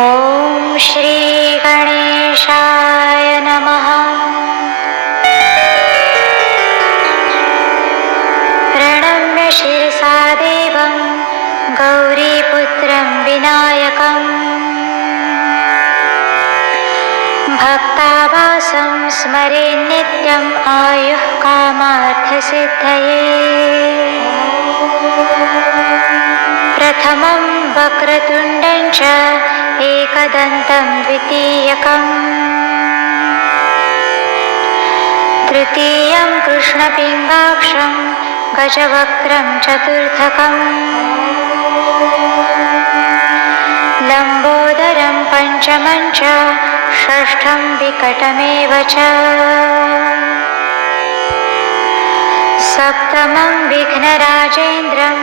ॐ श्री गणेशाय नमः। प्रणम्य शिरसा देवं गौरीपुत्रं विनायकम् भक्तावासं स्मरे नित्यम् आयुः कामार्थसिद्धये। प्रथमं वक्रतुण्डं च एकदन्तं द्वितीयकम् तृतीयं कृष्णपिङ्गाक्षं गजवक्त्रं चतुर्थकम् लम्बोदरं पञ्चमं च षष्ठं विकटमेव च। सप्तमं विघ्नराजेन्द्रं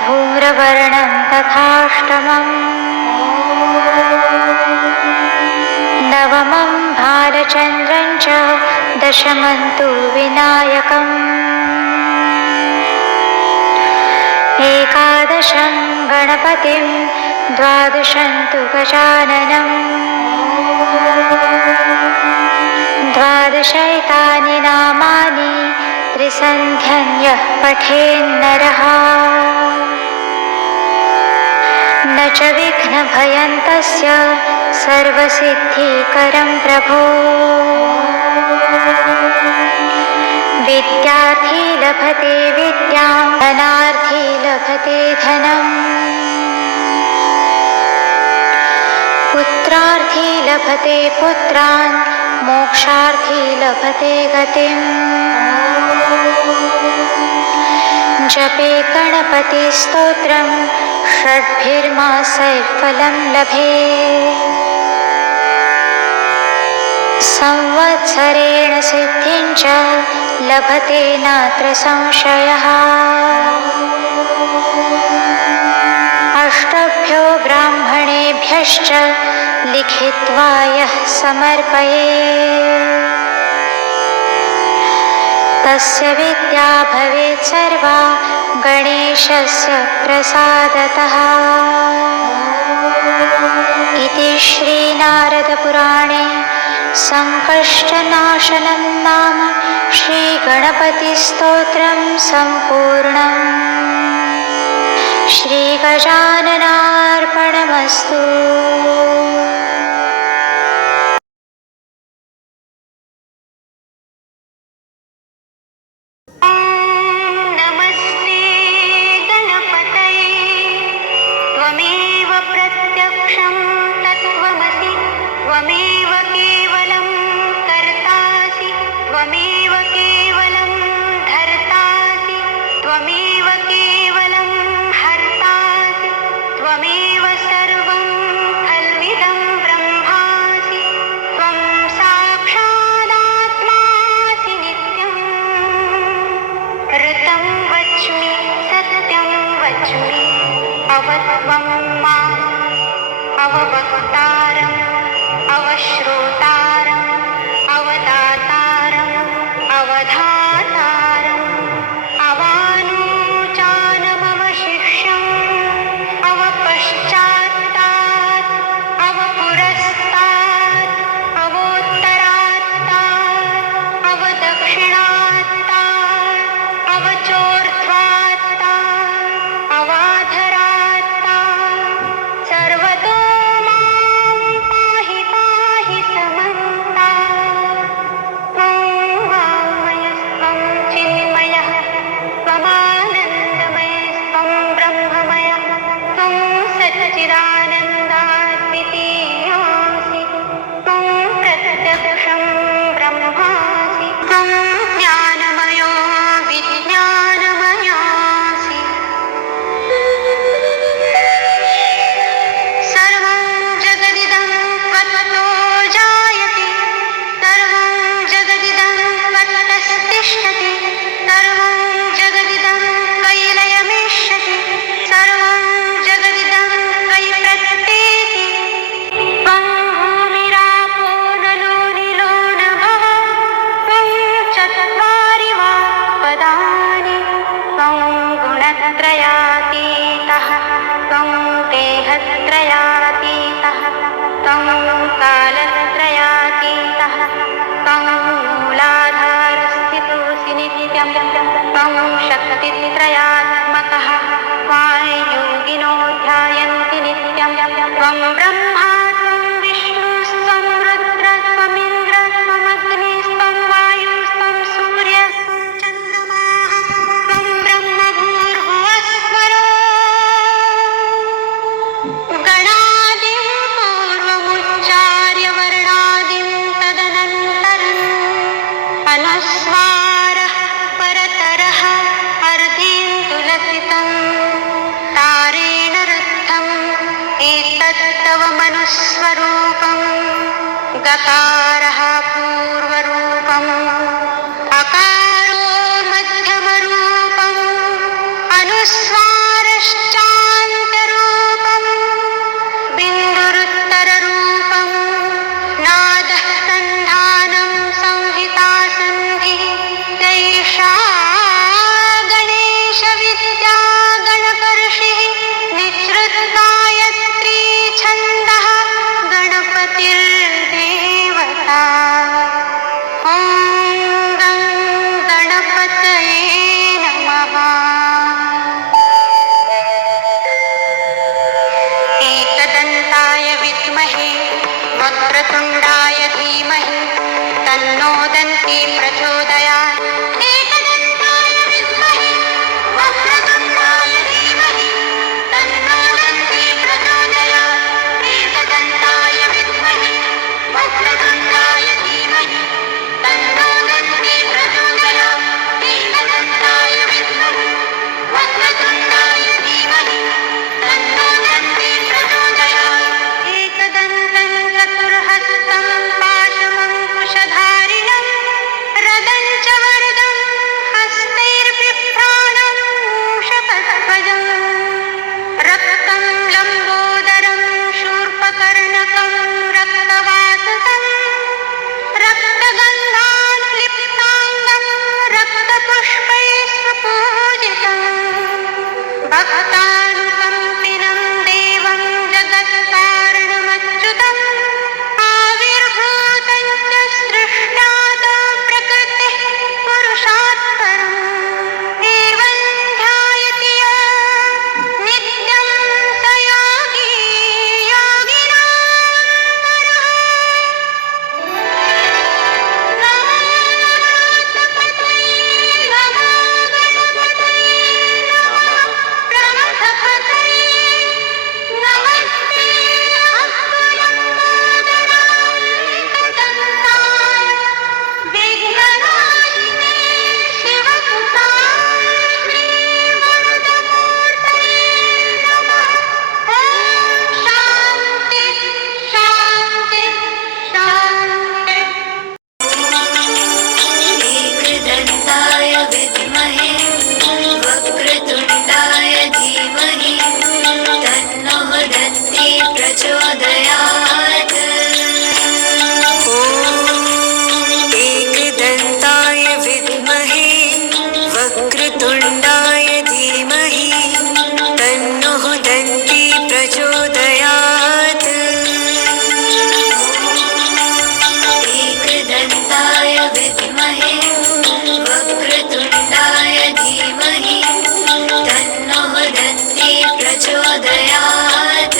धूम्रवर्णं तथाष्टमम् नवमं भालचन्द्रं च दशमं तु विनायकम् एकादशं गणपतिं द्वादशं तु गजाननम् द्वादशैतानि नामानि त्रिसन्ध्यं यः पठेन्नरः न च विघ्नभयं तस्य सर्वसिद्धिकरं प्रभो। विद्यार्थी लभते विद्यां धनार्थी लभते धनम् पुत्रार्थी लभते पुत्रान् मोक्षार्थी लभते गतिम्। जपे गणपतिस्तोत्रं षड्भिर्मासैः फलं लभेत्। संवत्सरेण सिद्धिं च लभते नात्र संशयः। अष्टभ्यो ब्राह्मणेभ्यश्च लिखित्वा यः समर्पयेत् तस्य विद्या भवेत् सर्वा गणेशस्य प्रसादतः। इति श्रीनारदपुराणे संकष्टनाशनं नाम श्रीगणपतिस्तोत्रं सम्पूर्णम्। श्रीगजाननार्पणमस्तु। नमस्ते गणपतये त्वमेव प्रत्यक्षं तत्त्वमसि त्वमेव केवलं कर्तासि त्वमेव केवलं धर्तासि त्वमेव केवलं हर्तासि त्वमेव सर्वं खल्विदं ब्रह्मासि त्वं साक्षादात्मासि नित्यम्। ऋतं वच्मि सत्यं वच्मि अवत्वं माम् अववक्तारम् अवश्रोतारम् अवदातारम् अवधातारम् अवानूचानमवशिष्यम् अवपश्चात्तात् अवपुरस्तात् अवोत्तरात्तात् अवदक्षिणात्तात् अवचोर्ध्वात्तात् अवाधरात्तात् सर्वतो मां पाहि पाहि तं कालत्रयातीतः तं मूलाधारस्थितोऽसि नित्यं तं शक्तित्रयात्मकः वायुयोगिनो ध्यायन्ति नित्यं त्वं ब्रह्मा त्वं विष्णुस्त्वं रुद्रस्त्वमिन्द्रस्त्वमग्निस्त्वं वायुस्त्वं सूर्यस्त्वं चन्द्रमाः त्वं ब्रह्मभूर्भुवस्वरो गणादिं पूर्वमुच्चार्य वर्णादिं तदनन्तरम् अनुस्वारः परतरः अर्धेन्दुलसितं तारेण रुद्धम् एतत्तव मनुस्वरूपम् गकारः पूर्वरूपम् अकारो मध्यमरूपम् अनुस्वारश्चान्तरूपम् बिन्दुरुत्तररूपम् नादः सन्धानं संहिता सन्धिः जैषा गणेशविद्या गणपर्षिः निःसृतगायत्री छन्दः गणपतिर्देवता ॐ गं गणपतये नमः एकदन्ताय विद्महे वक्रतुण्डाय धीमहि तन्नो दन्ती प्रचोदयात् एकदन्ताय विद्महे वक्रतुण्डाय धीमहि तन्नो दन्ती प्रचोदयात् एकदन्ताय विद्महे वक्रतुण्डाय धीमहि तन्नो दन्ती प्रचोदयात् एकदन्ताय विद्महे वक्रतुण्डाय धीमहि तन्नो दन्ती प्रचोदयात् एकदन्तं चतुर्हस्तं पाशमङ्कुशधारिणं रदं च वरदं हस्तैर्बिभ्राणं शपथभजं रक्तं लम्बोदरं शूर्पकर्णकं रक्तवाससं रक्तगन्धान् लिप्ताङ्गं रक्तपुष्पैः सुपूजितम् भक्तानुकम्पिनं देवं जगत्कारणमच्युतम् आविर्भूतं च सृष्टातो प्रकृतिः पुरुषात् परम् एवं ध्यायति यो नित्यं स योगी योगिनां वरः नमो गणपतये नमो गणपतये नमः प्रमथपतये नमस्ते अस्तुलम्बोदराय एकदन्ताय विघ्ननाशिने शिवसुताय श्रीवरदमूर्तये नमः ॐ शान्ति शान्ति शान्ति एकदन्ताय विद्महे वक्रतुण्डाय धीमहि तन्नो दन्ती प्रचोदयात् एकदन्ताय विद्महे वक्रतुण्डाय धीमहि तन्नो दन्ती प्रचोदयात् एकदन्ताय विद्महे वक्रतुण्डाय धीमहि तन्नो दन्ती प्रचोदयात्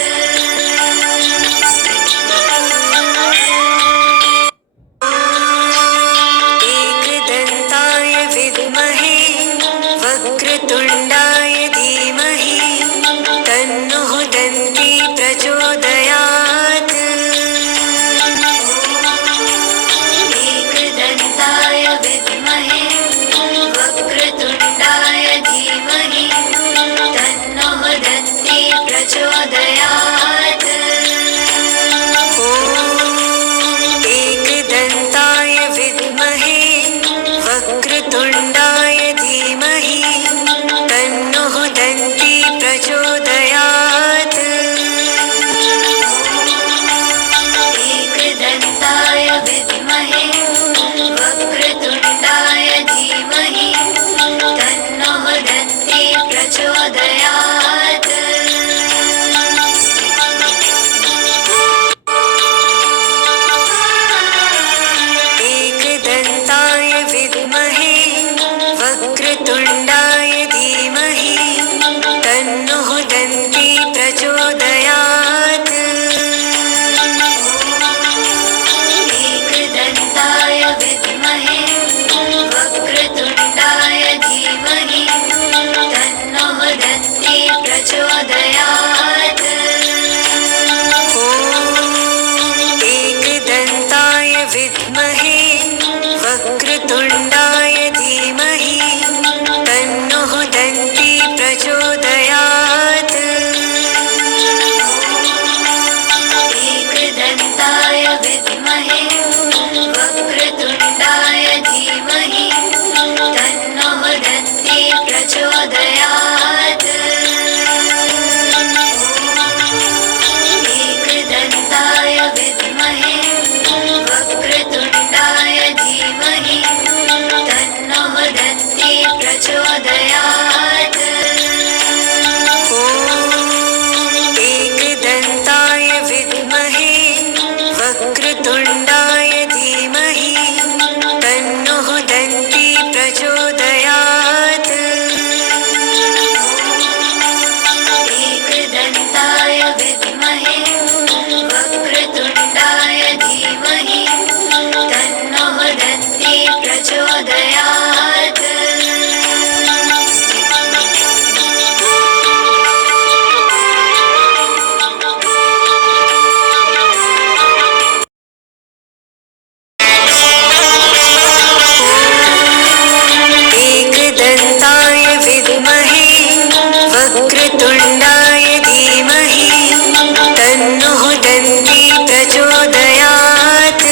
दन्ती प्रचोदयात्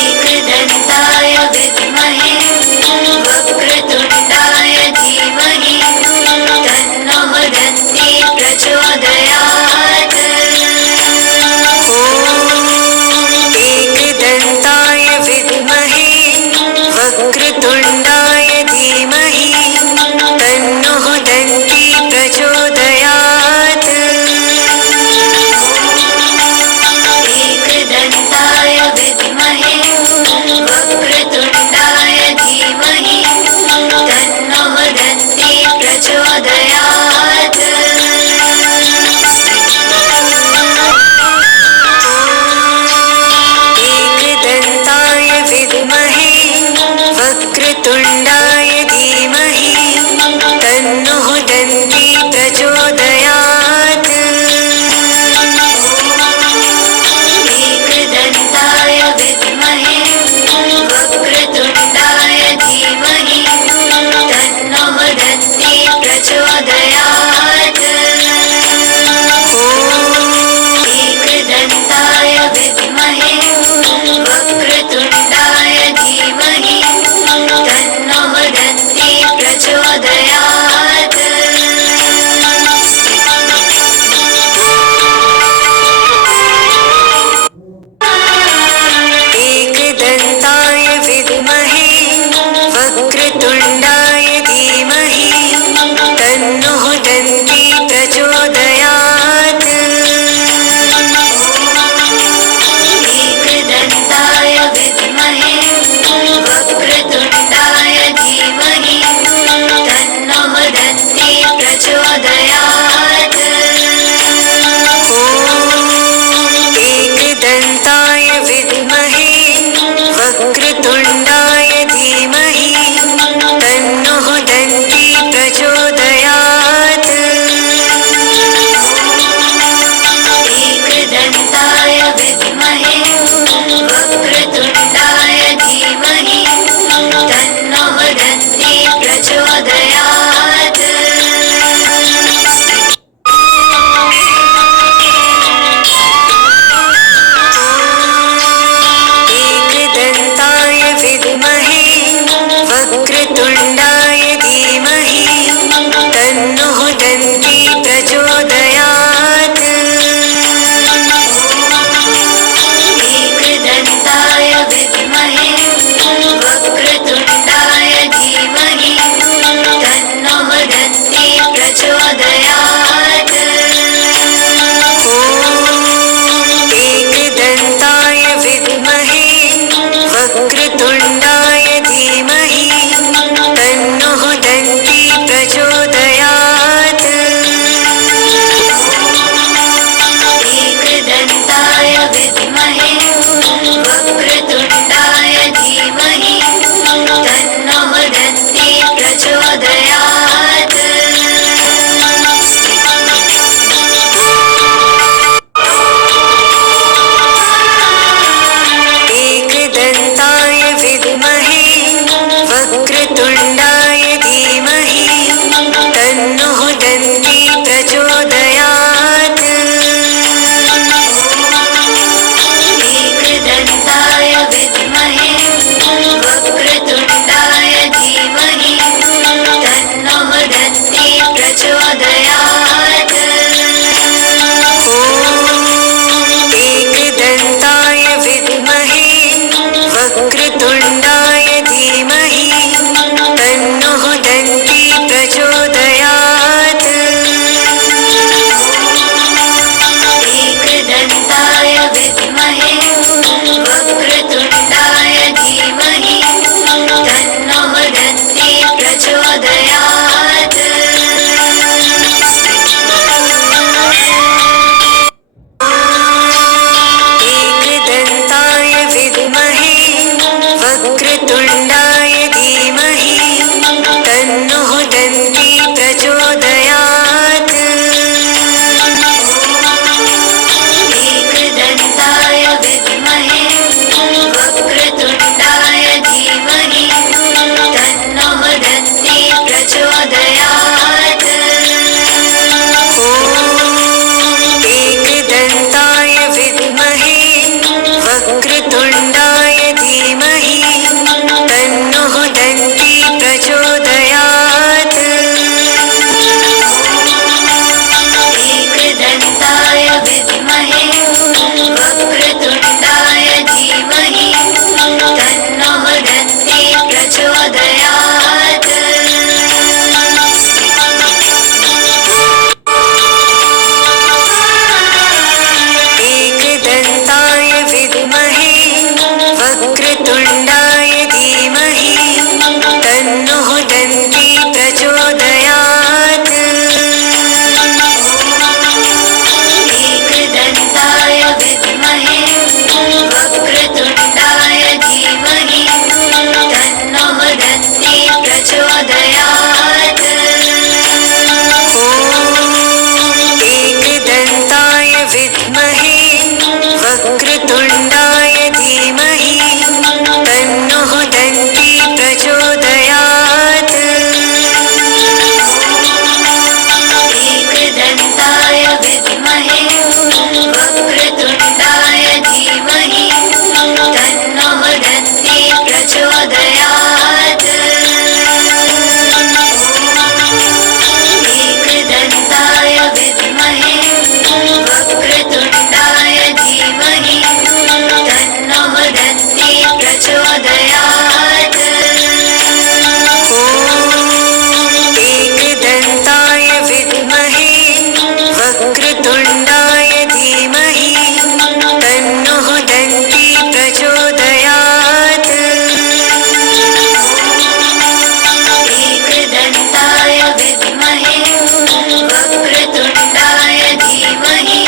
एकदन्ताय विद्महे वक्रतुण्डाय धीमहि तन्नः दन्ती प्रचोदयात् एकदन्ताय विद्महे वक्रतुण्डाय धीमहि तन्नः दन्ती प्रचोदयात् वक्रतुण्डाय धीमहि तन्नः दन्ती प्रचोदयात् एकदन्ताय विद्महे वक्रतुण्डाय धीमहि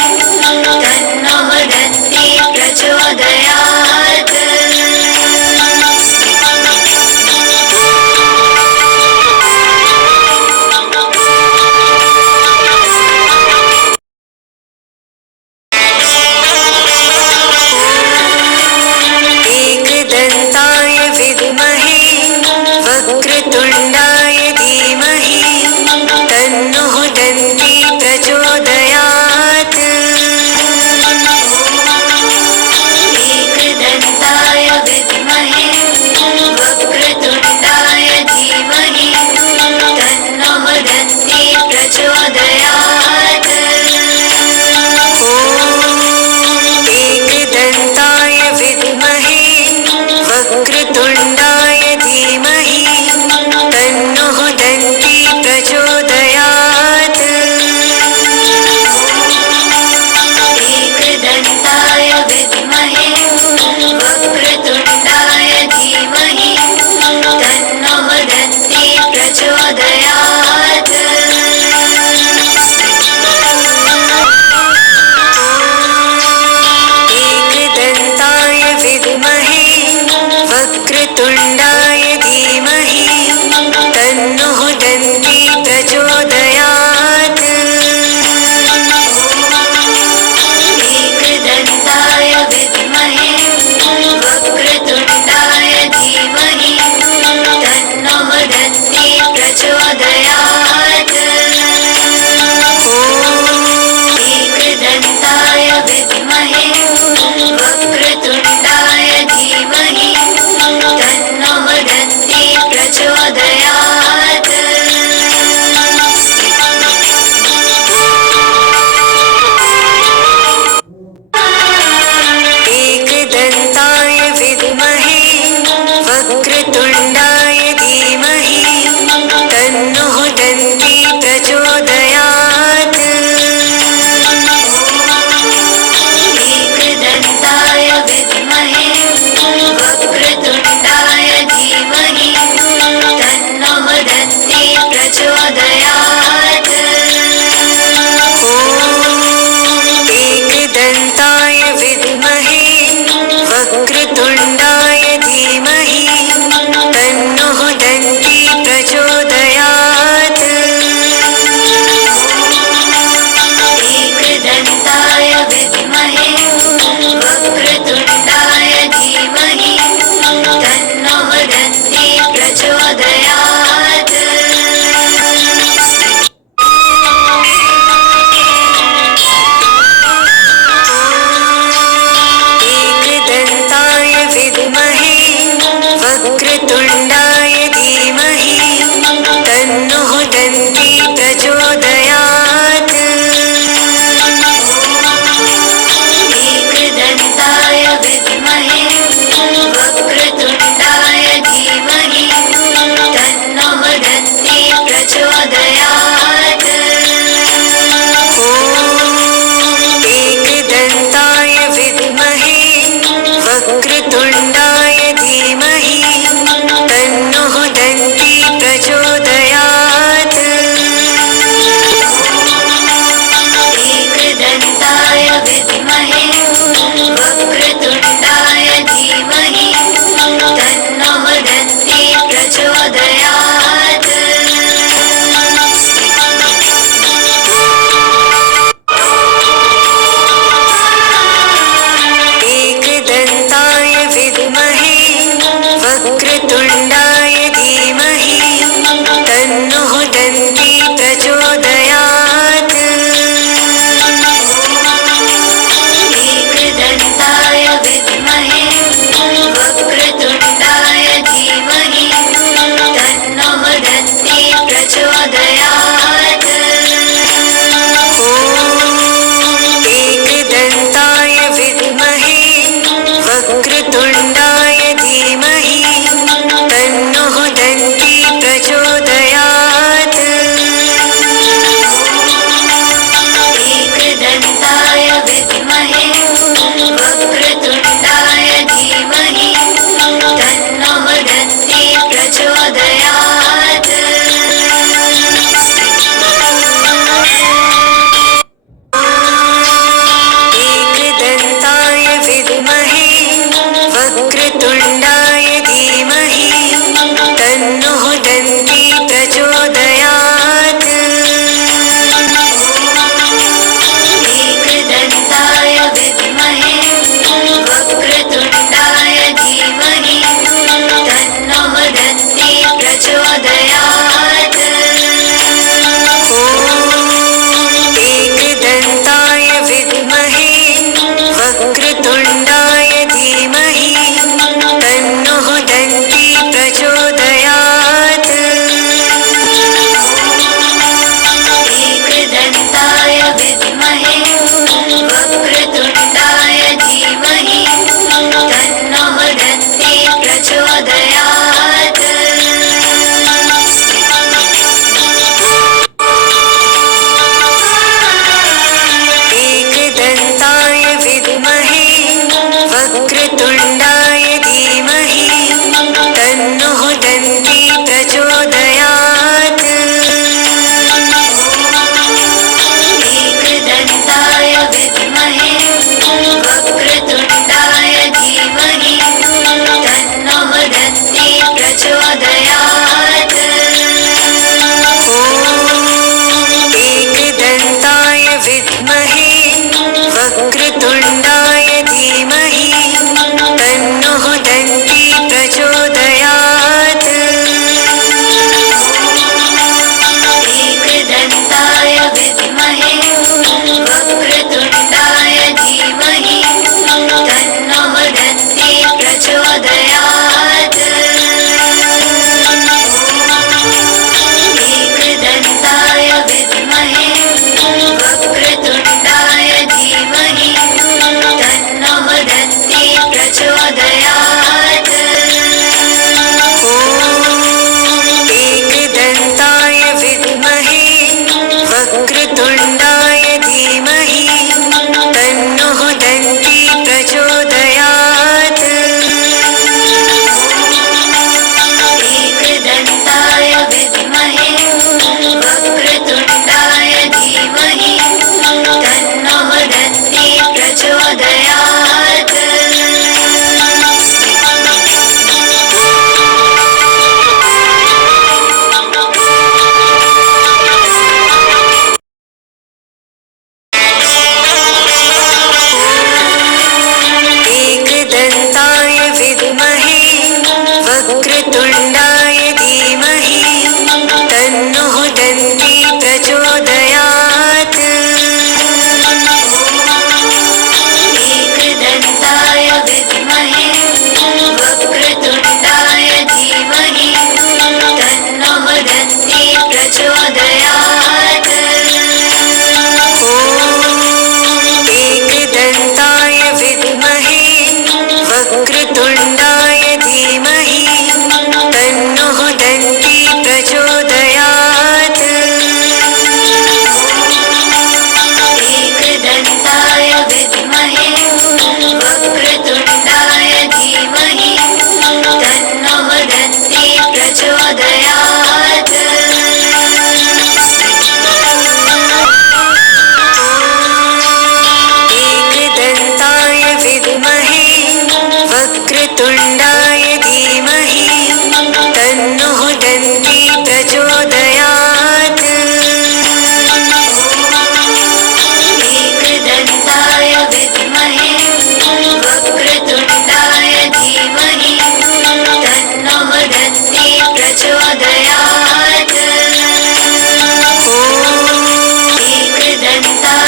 तन्नः दन्ती प्रचोदयात् एकदन्ताय विद्महे वक्रतुण्डाय धीमहि तन्नः दन्ती प्रचोदयात् एकदन्ताय विद्महे वक्रतुण्डाय धीमहि तन्नः दन्ती प्रचोदयात् एकदन्ताय विद्महे वक्रतुण्डाय धीमहि तन्नः दन्ती प्रचोदयात् एकदन्ताय विद्महे वक्रतुण्डाय धीमहि तन्नः दन्ती प्रचोदयात् एकदन्ताय विद्महे वक्रतुण्डाय धीमहि तन्नः दन्ती प्रचोदयात् एकदन्ताय विद्महे वक्रतुण्डाय धीमहि तन्नः दन्ती प्रचोदयात् एकदन्ताय विद्महे वक्रतुण्डाय धीमहि तन्नः दन्ती प्रचोदयात् एकदन्ताय विद्महे वक्रतुण्डाय धीमहि तन्नः दन्ती प्रचोदयात् एकदन्ताय विद्महे वक्रतुण्डाय धीमहि तन्नः दन्ती प्रचोदयात् एकदन्ताय विद्महे वक्रतुण्डाय धीमहि तन्नः दन्ती प्रचोदयात् एकदन्ताय विद्महे वक्रतुण्डाय धीमहि तन्नः दन्ती प्रचोदयात् एकदन्ताय विद्महे वक्रतुण्डाय धीमहि तन्नः दन्ती प्रचोदयात् एकदन्ताय विद्महे वक्रतुण्डाय धीमहि तन्नः दन्ती प्रचोदयात् एकदन्ताय विद्महे वक्रतुण्डाय धीमहि तन्नः दन्ती प्रचोदयात् एकदन्ताय विद्महे वक्रतुण्डाय धीमहि तन्नः दन्ती प्रचोदयात् एकदन्ताय विद्महे वक्रतुण्डाय धीमहि तन्नः दन्ती प्रचोदयात्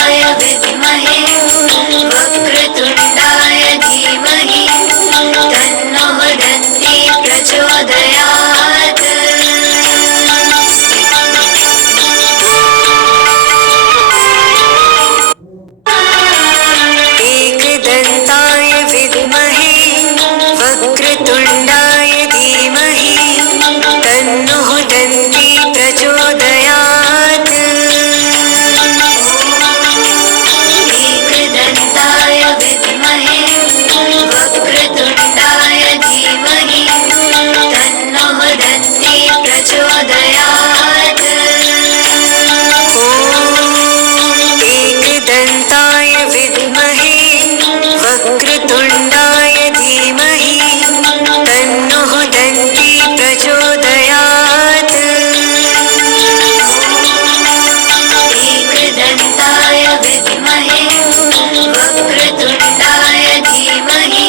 विद्महे वक्रतुण्डाय धीमहि तन्नो दन्ती प्रचोदयात् एकदन्ताय विद्महे वक्रतुण्डाय धीमहि तन्नो दन्ती प्रचोदयात् एकदन्ताय विद्महे वक्रतुण्डाय धीमहि तन्नो दन्ती प्रचोदयात् एकदन्ताय विद्महे वक्रतुण्डाय धीमहि तन्नो दन्ती प्रचोदयात् एकदन्ताय विद्महे वक्रतुण्डाय धीमहि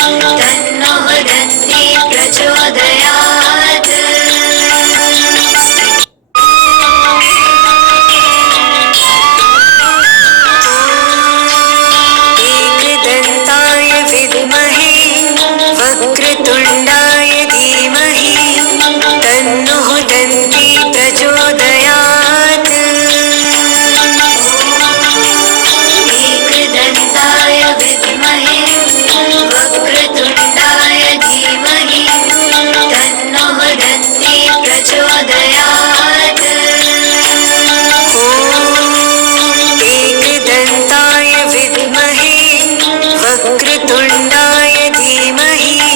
तन्नो दन्ती प्रचोदयात् एकदन्ताय विद्महे वक्रतुण्डाय धीमहि तन्नो दन्ती प्रचोदयात् एकदन्ताय विद्महे वक्रतुण्डाय धीमहि तन्नो दन्ती प्रचोदयात् एकदन्ताय विद्महे वक्रतुण्डाय धीमहि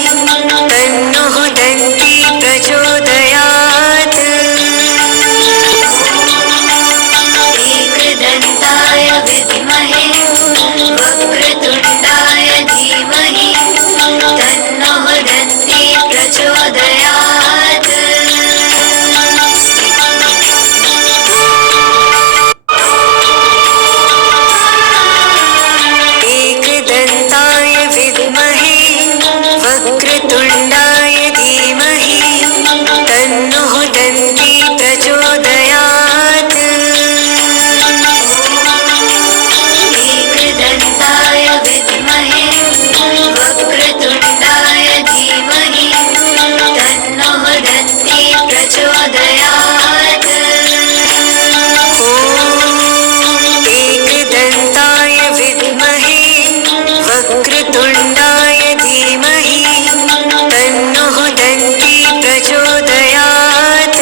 तन्नो दन्ती प्रचोदयात् एकदन्ताय विद्महे वक्रतुण्डाय धीमहि तन्नो दन्ती प्रचोदयात् एकदन्ताय विद्महे वक्रतुण्डाय धीमहि तन्नो दन्ती प्रचोदयात् एकदन्ताय विद्महे वक्रतुण्डाय धीमहि तन्नो दन्ती प्रचोदयात् एकदन्ताय विद्महे वक्रतुण्डाय धीमहि तन्नो दन्ती प्रचोदयात्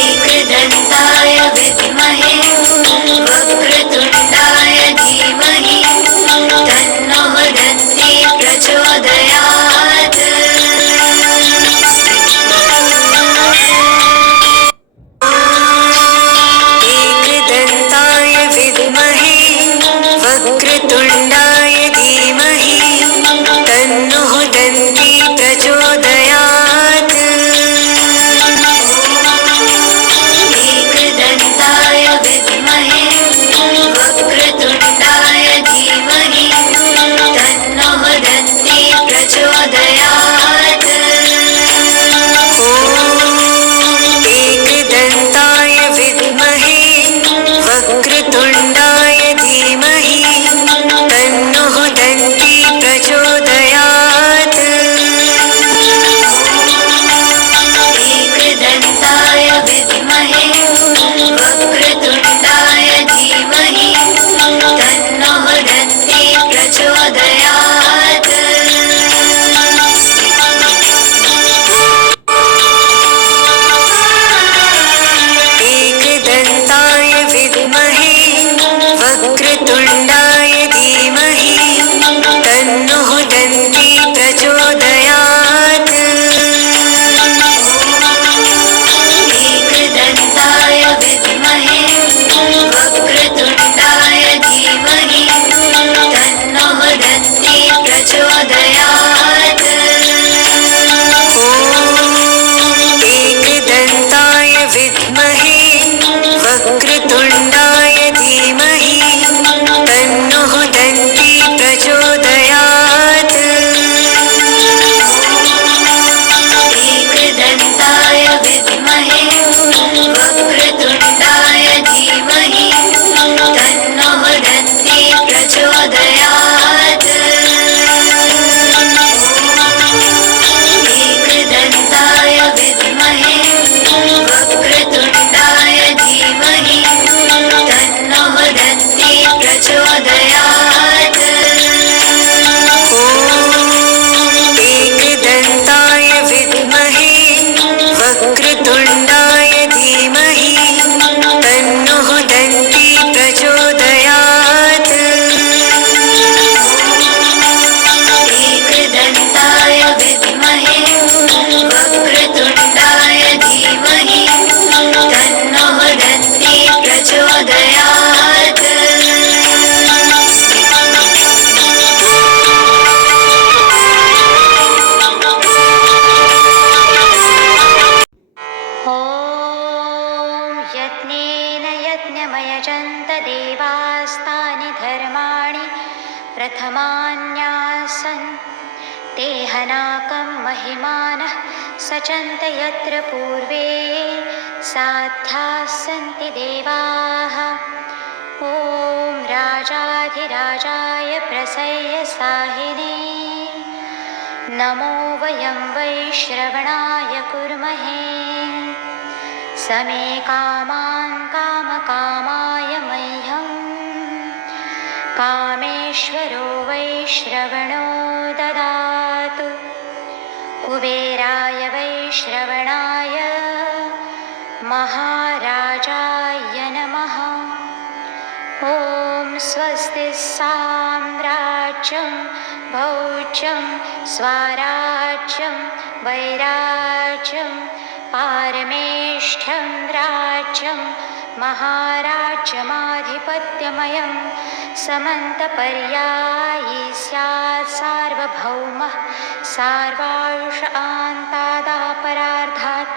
एकदन्ताय विद्महे वक्रतुण्डाय धीमहि तन्नो दन्ती प्रचोदयात् एकदन्ताय विद्महे वक्रतुण्डाय धीमहि तन्नो दन्ती प्रचोदयात् एकदन्ताय विद्महे यज्ञमयजन्त देवास्तानि धर्माणि प्रथमान्यासन् ते हनाकं महिमानः सचन्त यत्र पूर्वे साध्याः सन्ति देवाः। ॐ राजाधिराजाय प्रसय्य साहिने नमो वयं वै श्रवणाय कुर्महे। समे कामान् कामकामाय मह्यं कामेश्वरो वै श्रवणो ददातु। कुबेराय वै श्रवणाय महाराजाय नमः। ॐ स्वस्ति साम्राज्यं भौज्यं स्वराज्यं वैराज्यं पारमेष्ठ्यं राज्यं महाराज्यमाधिपत्यमयं समन्तपर्यायी स्यात् सार्वभौमः सार्वांश आन्तादापरार्धात्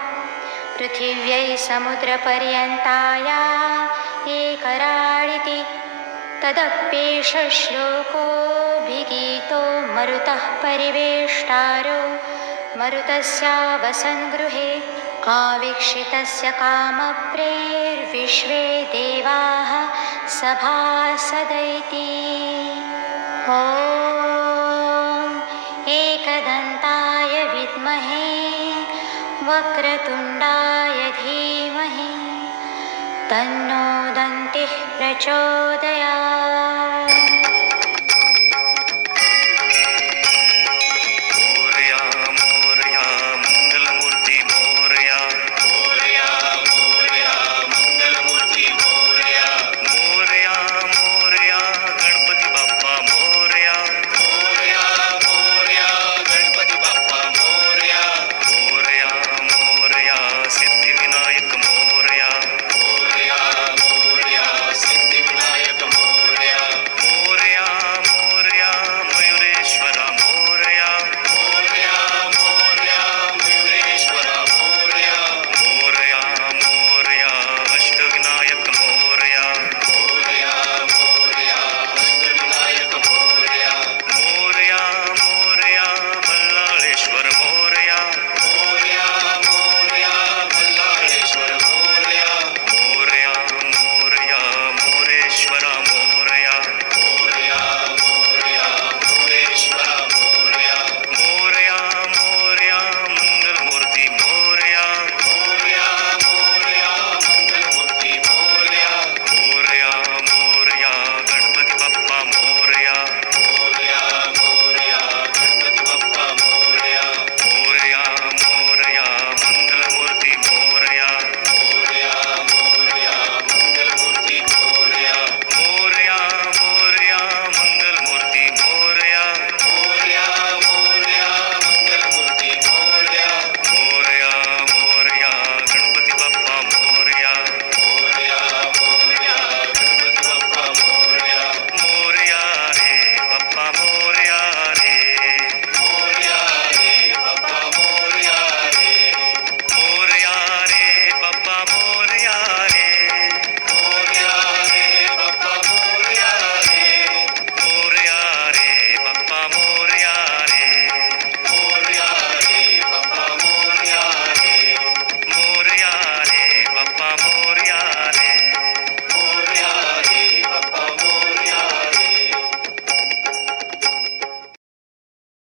पृथिव्यै समुद्रपर्यन्ताया एकराळिति तदप्येष श्लोकोऽभिगीतो मरुतः परिवेष्टारो मरुतस्यावसन् गृहे आवीक्षितस्य कामप्रेर्विश्वे देवाः सभासदैति। ॐ एकदन्ताय विद्महे वक्रतुण्डाय धीमहि तन्नो दन्तिः प्रचोदयात्।